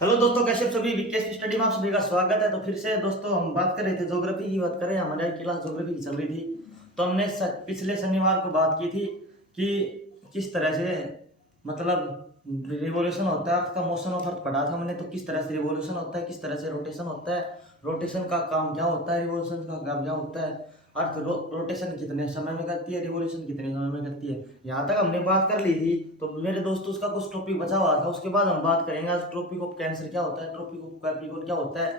Hello दोस्तों, कैसे आप सभी। विकेश स्टडी में आप सभी का स्वागत है। तो फिर से दोस्तों हम बात कर रहे थे ज्योग्राफी की, बात करें हमारे क्लास ज्योग्राफी की चल रही थी। तो हमने पिछले शनिवार को बात की थी कि किस तरह से मतलब रिवोल्यूशन होता है, अर्थ का मोशन ऑफ अर्थ पढ़ा था हमने। तो किस तरह से रिवोल्यूशन होता है, किस तरह से रोटेशन होता है, रोटेशन का काम क्या होता है, रिवोल्यूशन का काम क्या होता है, अर्थ रोटेशन कितने समय में करती है, रिवोल्यूशन कितने समय में करती है। यहाँ तक हमने बात कर ली थी। तो मेरे दोस्तों उसका कुछ टॉपिक बचा हुआ था, उसके बाद हम बात करेंगे आज ट्रॉपिक ऑफ कैंसर क्या होता है, ट्रॉपिक ऑफ कैप्रिकॉर्न क्या होता है,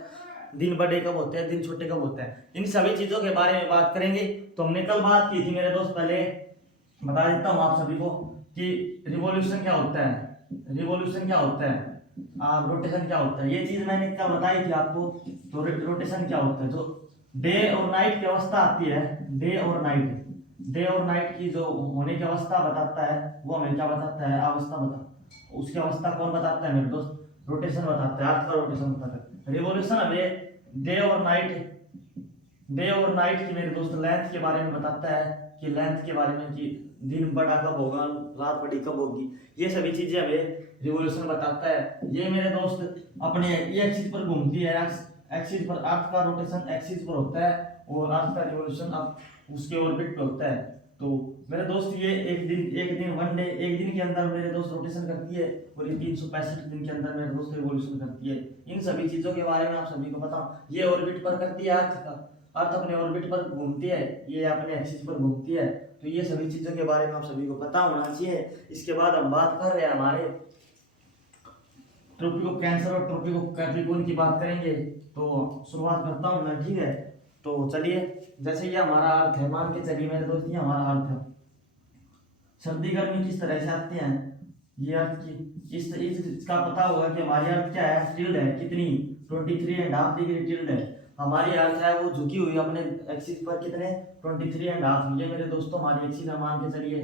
दिन बड़े कब होते हैं, दिन छोटे कब होते हैं, इन सभी चीजों के बारे में बात करेंगे। तो हमने कल बात की थी मेरे दोस्त, पहले बता देता हूँ आप सभी को कि रिवॉल्यूशन क्या होता है, रिवॉल्यूशन क्या होता है, रोटेशन क्या होता है। ये चीज मैंने कल बताई थी आपको। तो रोटेशन क्या होता है, जो डे और नाइट की अवस्था आती है, डे और नाइट, डे और नाइट की जो होने की अवस्था बताता है, वो हमें क्या बताता है, अवस्था बता, उसकी अवस्था कौन बताता है मेरे दोस्त, रोटेशन बताता है, अर्थ का रोटेशन बताता है। रिवॉल्यूशन हमें डे और नाइट, डे और नाइट की मेरे दोस्त लेंथ के बारे में बताता है, कि लेंथ के बारे में, कि दिन बड़ा कब होगा, रात बड़ी कब होगी, ये सभी चीजें हमें रिवॉल्यूशन बताता है। ये मेरे दोस्त अपने एक्सिस पर घूमती है, एक्सिस पर अर्थ का रोटेशन एक्सिस पर होता है, और अर्थ का रिवॉल्यूशन अब उसके ऑर्बिट पे होता है। तो मेरे दोस्त ये एक दिन वन डे, एक दिन के अंदर मेरे दोस्त रोटेशन करती है, और ये 365 दिन के अंदर मेरे दोस्त रिवॉल्यूशन करती है। इन सभी चीजों के बारे में आप सभी को पता, ये ऑर्बिट पर करती है अर्थ का, अर्थ अपने ऑर्बिट पर घूमती है, ये अपने एक्सिस पर घूमती है। तो ये सभी चीजों के बारे में आप सभी को पता होना चाहिए। इसके बाद हम बात कर रहे हैं हमारे ट्रॉपिक ऑफ कैंसर और ट्रॉपिक ऑफ कैप्रिकॉर्न की बात करेंगे। तो शुरुआत करता हूं मैं, ठीक है। तो चलिए, जैसे ये हमारा अर्थ है, मान के चलिए मेरे दोस्त, ये हमारा अर्थ है। सर्दी गर्मी किस तरह से आते हैं, ये अर्थ की इसका पता होगा कि हमारी अर्थ क्या है, टिल्ड है, कितनी 23.5 डिग्री टिल्ड है। हमारी अर्थ है वो झुकी हुई अपने एक्सिस पर, कितने 23.5। ये मेरे दोस्तों हमारी एक्सिस है, मान के चलिए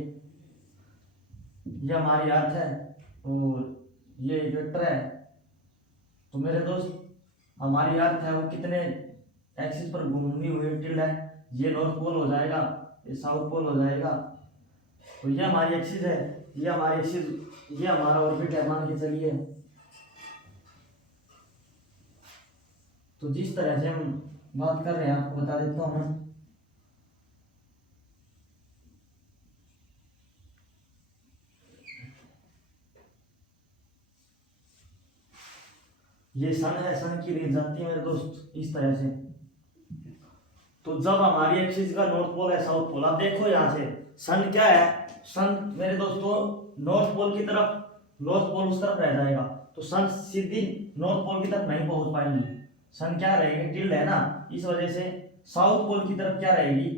ये हमारी अर्थ है, और ये इक्वेटर है। तो मेरे दोस्त हमारी अर्थ है वो कितने एक्सिस पर घूमी हुई टिल्ड है, ये नॉर्थ पोल हो जाएगा, ये साउथ पोल हो जाएगा। तो ये हमारी एक्सिस है, ये हमारी एक्सिस, ये हमारा ऑर्बिट है, मान के चलिए। तो जिस तरह से हम बात कर रहे हैं आपको बता देता हूं मैं। ये सन है, सन की रेंज जाती है मेरे दोस्त इस तरह से। तो जब हमारी एक्सिस का नॉर्थ पोल है, साउथ पोल, आप देखो यहाँ से सन क्या है, सन मेरे दोस्तों नॉर्थ पोल की तरफ, नॉर्थ पोल उस तरफ रह जाएगा। तो सन सीधी नॉर्थ पोल की तरफ नहीं पहुंच पाएंगी, सन क्या रहेगी, टिल्ड है ना, इस वजह से साउथ पोल की तरफ क्या रहेगी,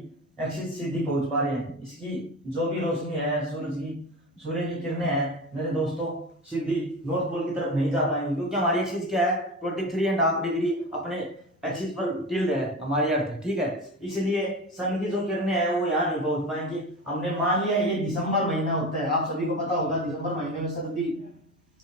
एक्सिस सीधी पहुंच पा रहे हैं। इसकी जो भी रोशनी है सूरज की, सूर्य की किरणें हैं मेरे दोस्तों, सीधी नॉर्थ पोल की तरफ नहीं जा पाएंगी, क्योंकि हमारी एक्सिस क्या है, 23.5 डिग्री अपने एक्सिस पर टिल्ड है हमारी अर्थ, ठीक है। इसलिए सन की जो किरणें हैं वो यहाँ नहीं पहुंच पाएंगी। हमने मान लिया ये दिसंबर महीना होता है, आप सभी को पता होगा दिसंबर महीने में सर्दी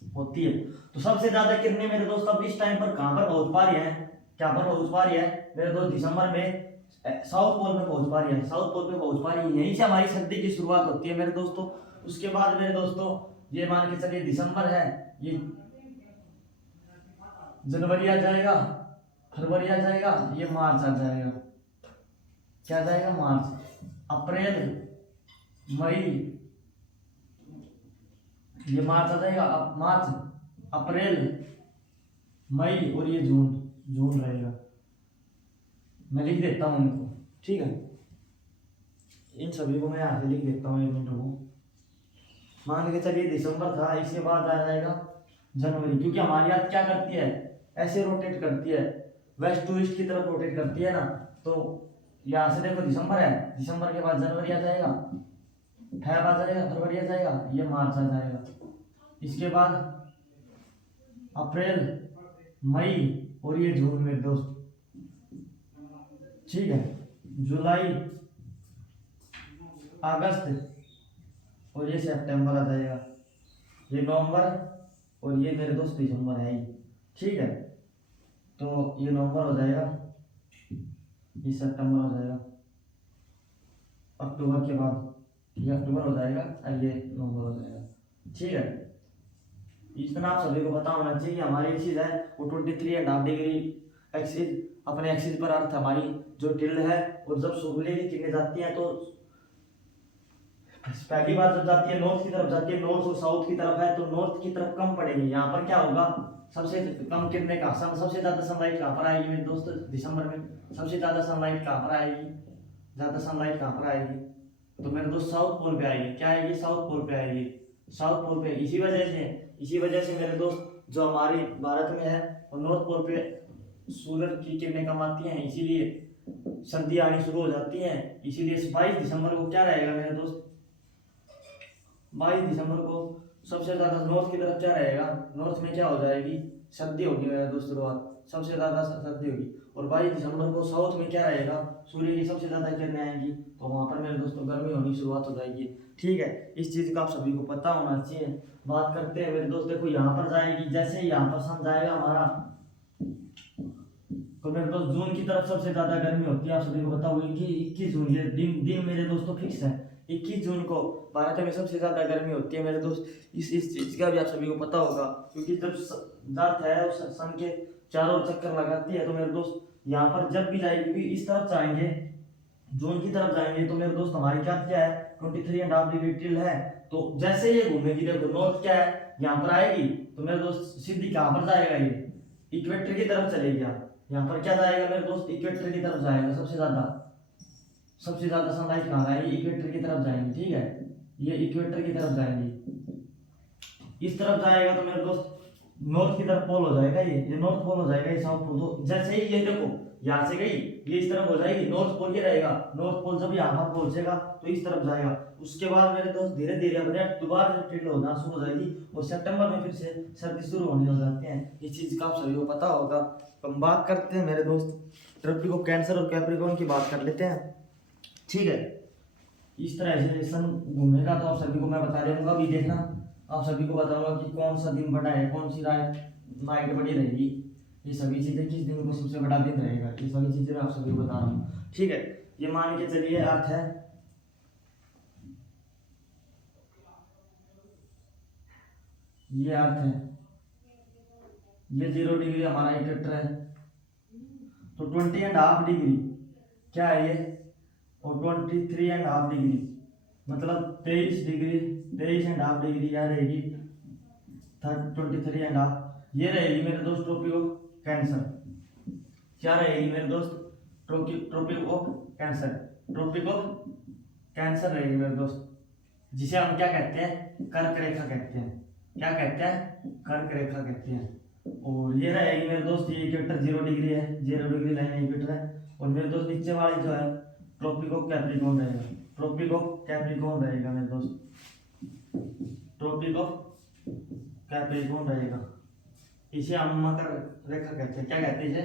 होती है। तो सबसे ज्यादा किरणें मेरे दोस्त अब इस टाइम पर कहां पर पहुंच पा रही है, क्या पर पहुंच पा रही है मेरे दोस्त, दिसंबर में साउथ पोल पे पहुंच पा रही है, साउथ पोल पे पहुंच पा रही है। यहीं से हमारी सर्दी की शुरुआत होती है मेरे दोस्तों। उसके बाद मेरे दोस्तों ये मान के चलिए दिसंबर है, ये जनवरी आ जाएगा, फरवरी आ जाएगा, ये मार्च आ जाएगा, क्या आ जाएगा, मार्च, अप्रैल, मई, ये मार्च आ जाएगा, अब मार्च, अप्रैल, मई, और ये जून, जून रहेगा। मैं लिख देता हूँ इनको, ठीक है, इन सभी को मैं यहाँ से लिख देता हूँ, एक मिनट को। मान के चलिए दिसंबर था, इसके बाद आ जाएगा जनवरी, क्योंकि हमारी अर्थ क्या करती है, ऐसे रोटेट करती है, वेस्ट टू ईस्ट की तरफ रोटेट करती है ना। तो यहाँ से देखो दिसंबर है, दिसंबर के बाद जनवरी आ जाएगा, फेब आ जाएगा, फरवरी आ जाएगा, ये मार्च आ जाएगा, इसके बाद अप्रैल, मई, और ये जून में दोस्त, ठीक है, जुलाई, अगस्त, और ये सितंबर आ जाएगा, ये नवंबर, और ये मेरे दोस्त दिसंबर है ही, ठीक है। तो ये नवंबर हो जाएगा, ये सितंबर हो जाएगा, अक्टूबर के बाद ये अक्टूबर हो जाएगा, और ये नवंबर हो जाएगा, ठीक है। इतना इतना आप सभी को पता होना चाहिए। हमारी एक्सिस है वो 23.5 डिग्री एक्सिस, अपने एक्सिस पर अर्थ हमारी जो टिल्ड है, और जब सूर्य की किरणें जाती हैं तो पहली बार जब जाती है नॉर्थ की तरफ जाती है, नॉर्थ और साउथ की तरफ है तो नॉर्थ की तरफ कम पड़ेगी। यहाँ पर क्या होगा, सबसे कम किरणें का सबसे ज्यादा सनलाइट कहाँ पर आएगी मेरे दोस्त दिसंबर में? सबसे ज्यादा सनलाइट कहाँ पर आएगी? ज्यादा सनलाइट कहाँ पर आएगी? तो मेरे दोस्त साउथ पोल पे आएगी। क्या आएगी? साउथ पोल पे आएगी। साउथ पोल पे इसी वजह से मेरे दोस्त जो हमारे भारत में है वो नॉर्थ पोल पे सूरज की किरणें कम आती हैं, इसीलिए सर्दी आनी शुरू हो जाती है। इसीलिए 22 दिसंबर को क्या रहेगा मेरे दोस्त? 22 दिसंबर को सबसे ज्यादा नॉर्थ की तरफ क्या रहेगा? नॉर्थ में क्या हो जाएगी? सर्दी होगी मेरे दोस्त, शुरुआत सबसे ज्यादा सर्दी होगी। और 22 दिसंबर को साउथ में क्या रहेगा? सूर्य की सबसे ज्यादा किरणें आएंगी, तो वहां पर मेरे दोस्तों गर्मी होनी शुरुआत हो जाएगी। ठीक है, इस चीज का आप सभी को पता होना चाहिए। बात करते हैं मेरे दोस्त, देखो यहाँ पर जाएगी, जैसे ही यहाँ पर सन जाएगा हमारा, तो मेरे दोस्त जून की तरफ सबसे ज्यादा गर्मी होती है। आप सभी को पता होगी कि 21 जून, ये दिन मेरे दोस्तों फिक्स है। 21 जून को भारत में सबसे ज्यादा गर्मी होती है मेरे दोस्त। इस चीज का भी आप सभी को पता होगा, क्योंकि जब जाता है उस सन के चारों ओर चक्कर लगाती है, तो मेरे दोस्त यहाँ पर जब भी जाएगी इस तरफ जाएंगे, जून की तरफ जाएंगे, तो मेरे दोस्त हमारी क्या है 23.5 डिग्री टिल है। तो जैसे ये घूमेगी, देखो नॉर्थ क्या है यहाँ पर आएगी, तो मेरे दोस्त सीधी कहाँ पर जाएगा? ये इक्वेटर की तरफ चलेगी। यहाँ पर क्या जाएगा मेरे दोस्त? इक्वेटर की तरफ जाएगा। सबसे ज्यादा सनलाइट कहाँ आएगी? इक्वेटर की तरफ जाएंगे। ठीक है, ये इक्वेटर की तरफ जाएंगे, इस तरफ जाएगा तो मेरे दोस्त नॉर्थ की तरफ पोल हो जाएगा। ये नॉर्थ पोल हो जाएगा, ये साउथ पोल। तो जैसे ही ये देखो यहाँ से गई, ये इस तरफ हो जाएगी, नॉर्थ पोल ये रहेगा। नॉर्थ पोल जब यहाँ पर पहुंचेगा तो इस तरफ जाएगा। उसके बाद मेरे दोस्त धीरे धीरे अपने दोबारा टिल्ड होना शुरू हो जाएगी, और सितंबर में फिर से सर्दी शुरू होने हो जाती है। इस चीज का आप सभी को पता होगा। हम बात करते हैं मेरे दोस्त ट्रॉपिक ऑफ कैंसर और कैप्रिकॉर्न की बात कर लेते हैं। ठीक है, इस तरह से सन घूमेगा तो आप सभी को मैं बता दूंगा। अभी देखना, आप सभी को बताऊंगा कि कौन सा दिन बड़ा है, कौन सी नाइट बड़ी रहेगी। ये सभी चीजें किस दिन को सबसे बड़ा दिन रहेगा, ये सभी चीजें मैं आप सभी को बता रहा हूँ। ठीक है, ये मान के चलिए अर्थ है, ये अर्थ है, ये 0 डिग्री हमारा इक्वेटर है। तो 20.5 डिग्री क्या है ये, और 23.5 डिग्री मतलब 23.5 डिग्री क्या रहेगी? 23.5 ये रहेगी मेरे दोस्त ट्रॉपिक ऑफ कैंसर। क्या रहेगी मेरे दोस्त? Tropic of cancer, tropic of cancer रहेगी मेरे दोस्त, जिसे हम क्या कहते हैं? कर्क रेखा कहते हैं। क्या कहते हैं? कर्क रेखा कहते हैं। और ये रहेगी मेरे दोस्त, ये इक्वेटर 0 डिग्री है, 0 डिग्री लाइन इक्वेटर है। और मेरे दोस्त नीचे वाली जो है ट्रॉपिक ऑफ कैप्रिकॉर्न रहेगा, ट्रॉपिक ऑफ कैप्रिकॉर्न रहेगा मेरे दोस्त, ट्रॉपिक ऑफ कैप्रिकॉर्न रहेगा। इसे हम मकर रेखा कहते हैं। क्या कहते हैं इसे?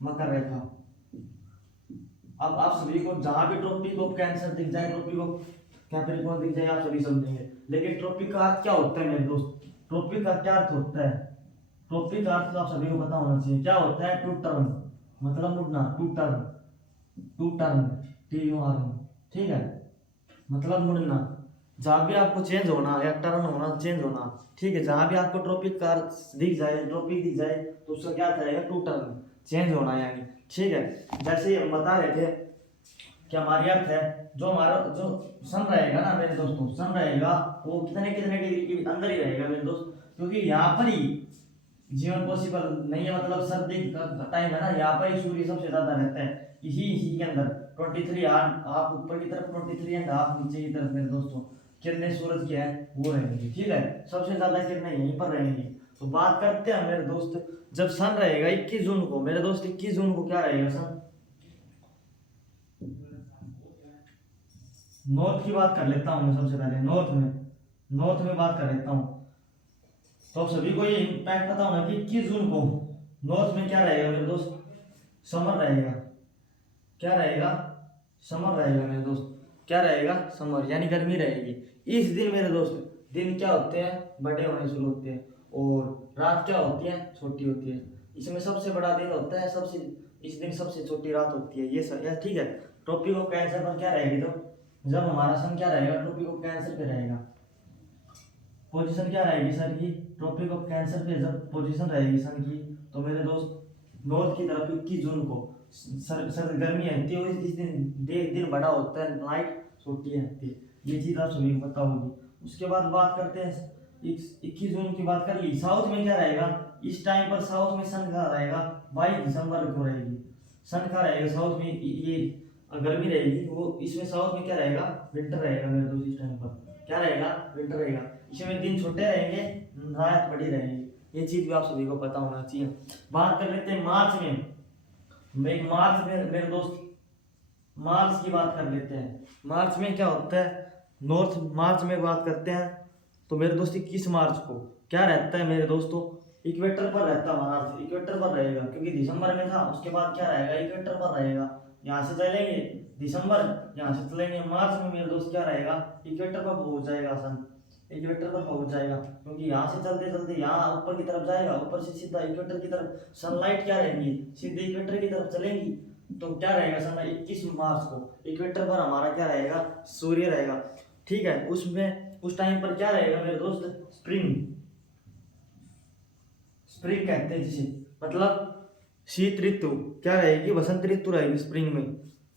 मकर रेखा। अब आप सभी को जहां भी ट्रॉपिक ऑफ कैंसर दिख जाए, ट्रॉपिक ऑफ कैप्रिकॉर्न दिख जाए, आप सभी समझेंगे। लेकिन ट्रॉपिक का अर्थ क्या होता है मेरे दोस्त? ट्रॉपिक का क्या अर्थ होता है? ट्रॉपिक का अर्थ तो आप सभी को पता होना चाहिए। क्या होता है? टू टर्न, मतलब मुड़ना। To turn, to turn, TURN। ठीक है, मतलब मुड़ना। जहां भी आपको चेंज होना या टर्न होना, चेंज होना। ठीक है, जहां भी आपको ट्रॉपिक का दिख जाए, ट्रॉपिक दिख जाए, तो उसका क्या करेगा? टू टर्न, चेंज होना यानी। ठीक है, जैसे ही हम बता रहे थे कि हमारी अर्थ है, जो हमारा जो सन रहेगा ना मेरे दोस्तों, सन रहेगा वो कितने डिग्री के अंदर ही रहेगा मेरे दोस्त, क्योंकि यहाँ पर ही जीवन पॉसिबल नहीं है। मतलब सर्दी का टाइम है ना, यहाँ पर ही सूर्य सबसे ज्यादा रहता है, इसी के अंदर 23 आप ऊपर की तरफ, 23.5 नीचे की तरफ मेरे दोस्तों किरणें सूरज की है वो रहेंगी। ठीक है, सबसे ज्यादा किरणें यहीं पर रहेंगी। तो बात करते हैं मेरे दोस्त, जब सन रहेगा 21 जून को मेरे दोस्त, 21 जून को क्या रहेगा सन? नॉर्थ की बात कर लेता हूँ मैं सबसे पहले, नॉर्थ में बात कर लेता हूँ। तो सभी को ये इम्पैक्ट पता होना कि 21 जून को नॉर्थ में क्या रहेगा मेरे दोस्त? समर रहेगा। क्या रहेगा? समर रहेगा मेरे दोस्त। क्या रहेगा? समर, यानी गर्मी रहेगी। इस दिन मेरे दोस्त दिन क्या होते हैं? बड़े होने शुरू होते हैं, और रात क्या होती है? छोटी होती है। इसमें सबसे बड़ा दिन होता है, इस दिन सबसे छोटी रात होती है। ये सब ठीक है। ट्रॉपिक ऑफ कैंसर पर क्या रहेगी? तो जब हमारा सन क्या रहेगा? ट्रॉपिक ऑफ कैंसर पे रहेगा। पोजीशन क्या रहेगी सन की, ट्रॉपिक ऑफ कैंसर पे जब पोजीशन रहेगी सन की, तो मेरे दोस्त नॉर्थ की तरफ 21 जून को सर गर्मी आती है, इस दिन दिन बड़ा होता है, नाइट छोटी आती है, ये चीज़ आप सभी को पता होगी। उसके बाद बात करते हैं 21 जून की बात कर ली। साउथ में क्या रहेगा इस टाइम पर, साउथ में सन का रहेगा 22 दिसंबर को रहेगी, सन का रहेगा साउथ में, ये गर्मी रहेगी वो, इसमें साउथ में क्या रहेगा विंटर रहेगा मेरे दोस्त, इस टाइम पर क्या रहेगा विंटर रहेगा, इसमें दिन छोटे रहेंगे रात बड़ी रहेगी, ये चीज भी आप सभी को पता होना चाहिए। बात कर लेते हैं मार्च में, मार्च में मेरे दोस्त मार्च की बात कर लेते हैं। मार्च में क्या होता है, नॉर्थ मार्च में बात करते हैं, तो मेरे दोस्त 21 मार्च को क्या रहता है मेरे दोस्तों, इक्वेटर पर रहता है मार्च, इक्वेटर पर रहेगा, क्योंकि दिसंबर में था, उसके बाद क्या रहेगा इक्वेटर पर रहेगा, यहाँ से चलेंगे दिसंबर, यहाँ से चलेंगे मार्च में मेरे दोस्त क्या रहेगा इक्वेटर पर पहुंच जाएगा सन, इक्वेटर पर पहुंच जाएगा, क्योंकि यहाँ से चलते चलते यहाँ ऊपर की तरफ जाएगा, ऊपर से सीधा इक्वेटर की तरफ सनलाइट क्या रहेंगी सीधे इक्वेटर की तरफ चलेंगी, तो क्या रहेगा सन 21 मार्च को इक्वेटर पर हमारा क्या रहेगा सूर्य रहेगा, ठीक है। उसमें उस टाइम पर क्या रहेगा मेरे दोस्त स्प्रिंग, स्प्रिंग कहते हैं जिसे, मतलब शीत ऋतु क्या रहेगी, वसंत ऋतु रहेगी स्प्रिंग में,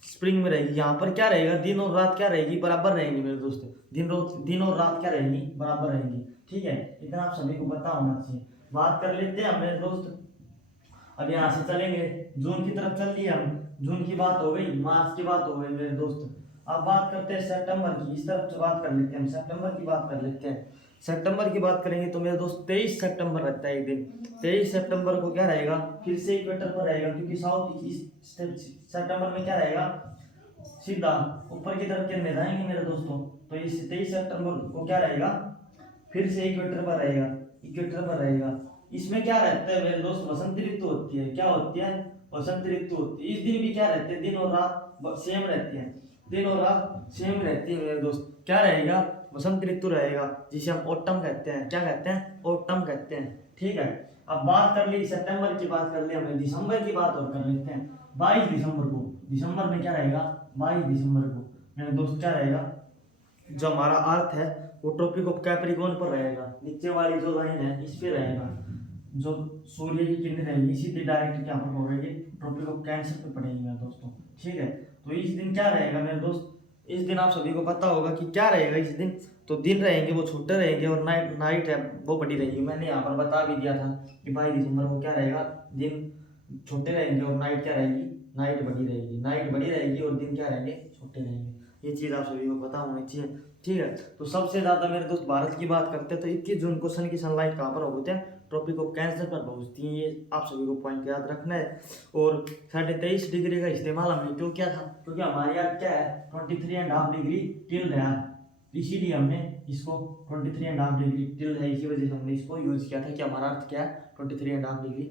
स्प्रिंग में रहेगी। यहाँ पर क्या रहेगा दिन और रात क्या रहेगी बराबर रहेंगी मेरे दोस्त, दिन और रात क्या रहेंगी बराबर रहेंगी, ठीक है, इतना आप सभी को पता होना चाहिए। बात कर लेते हैं मेरे दोस्त, अब यहाँ से चलेंगे जून की तरफ चल लिए हम, जून की बात हो गई, मार्च की बात हो गई मेरे दोस्त। अब बात करते हैं सितंबर की, इस तरफ से बात कर लेते हैं हम, सितंबर की बात कर लेते हैं। सितंबर की बात करेंगे तो मेरे दोस्त 23 सितंबर रहता है एक दिन, 23 सितंबर को क्या रहेगा फिर से इक्वेटर पर रहेगा, क्योंकि साउथ सितंबर में क्या रहेगा सीधा ऊपर की तरफ किरणें जाएंगे मेरे दोस्तों, तो इस 23 सितंबर को क्या रहेगा फिर से इक्वेटर पर रहेगा, इक्वेटर पर रहेगा। इसमें क्या रहता है मेरे दोस्त वसंत ऋतु होती है, क्या होती है वसंत ऋतु होती है। इस दिन भी क्या रहते हैं दिन और रात सेम रहती है, दिन और रात सेम रहती है मेरे दोस्त, क्या रहेगा वसंत ऋतु रहेगा, जिसे हम ऑटम कहते हैं, क्या कहते हैं ऑटम कहते हैं, ठीक है। अब बात कर ली सितंबर की, बात कर ली हमने, दिसंबर की बात और कर लेते हैं। 22 दिसंबर को, दिसंबर में क्या रहेगा 22 दिसंबर को मेरे दोस्त क्या रहेगा, जो हमारा अर्थ है वो ट्रॉपिक ऑफ कैप्रिकॉर्न पर रहेगा, नीचे वाली जो लाइन है इस पे रहेगा, जो सूर्य की किरणें रहेगी सीधे डायरेक्ट यहाँ पर पड़ेगी, ट्रॉपिक ऑफ कैंसर पे पड़ेगी मेरे दोस्तों, ठीक है। तो इस दिन क्या रहेगा मेरे दोस्त, इस दिन आप सभी को पता होगा कि क्या रहेगा इस दिन, तो दिन रहेंगे वो छोटे रहेंगे और नाइट है वो बड़ी रहेगी। मैंने यहाँ पर बता भी दिया था कि 22 दिसंबर को क्या रहेगा दिन छोटे रहेंगे और नाइट क्या रहेगी नाइट बड़ी रहेगी, नाइट बड़ी रहेगी और दिन क्या रहेंगे छोटे रहेंगे, ये चीज़ आप सभी को पता होनी चाहिए, ठीक है। तो सबसे ज़्यादा मेरे दोस्त भारत की बात करते हैं तो 21 जून को सन की सनलाइट कहाँ पर होते हैं ट्रॉपिक ऑफ कैंसर पर पहुंचती है, ये आप सभी को पॉइंट याद रखना है। और 23.5 डिग्री का इस्तेमाल हमने क्यों किया था, क्योंकि हमारे यहाँ क्या है 23.5 डिग्री टिल है, इसीलिए हमने इसको 23.5 डिग्री टिल है, इसी वजह से हमने इसको यूज किया था कि हमारा अर्थ क्या है 23.5 डिग्री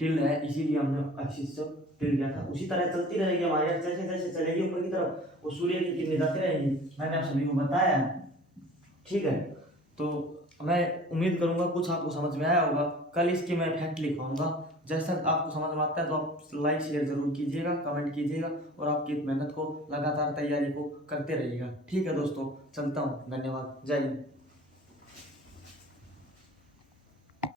टिल है, इसीलिए हमने एक्सिस से टिल किया था। उसी तरह चलती रहेगी हमारे यहाँ, जैसे जैसे चलेगी ऊपर की तरफ वो सूर्य की किरणें जाती रहेंगी, मैंने आप सभी को बताया है, ठीक है। तो मैं उम्मीद करूंगा कुछ आपको समझ में आया होगा, कल इसकी मैं फैक्ट लिखवाऊंगा, जैसा आपको समझ में आता है तो आप लाइक शेयर जरूर कीजिएगा, कमेंट कीजिएगा और आपकी मेहनत को लगातार तैयारी को करते रहिएगा, ठीक है दोस्तों, चलता हूँ, धन्यवाद, जय हिंद।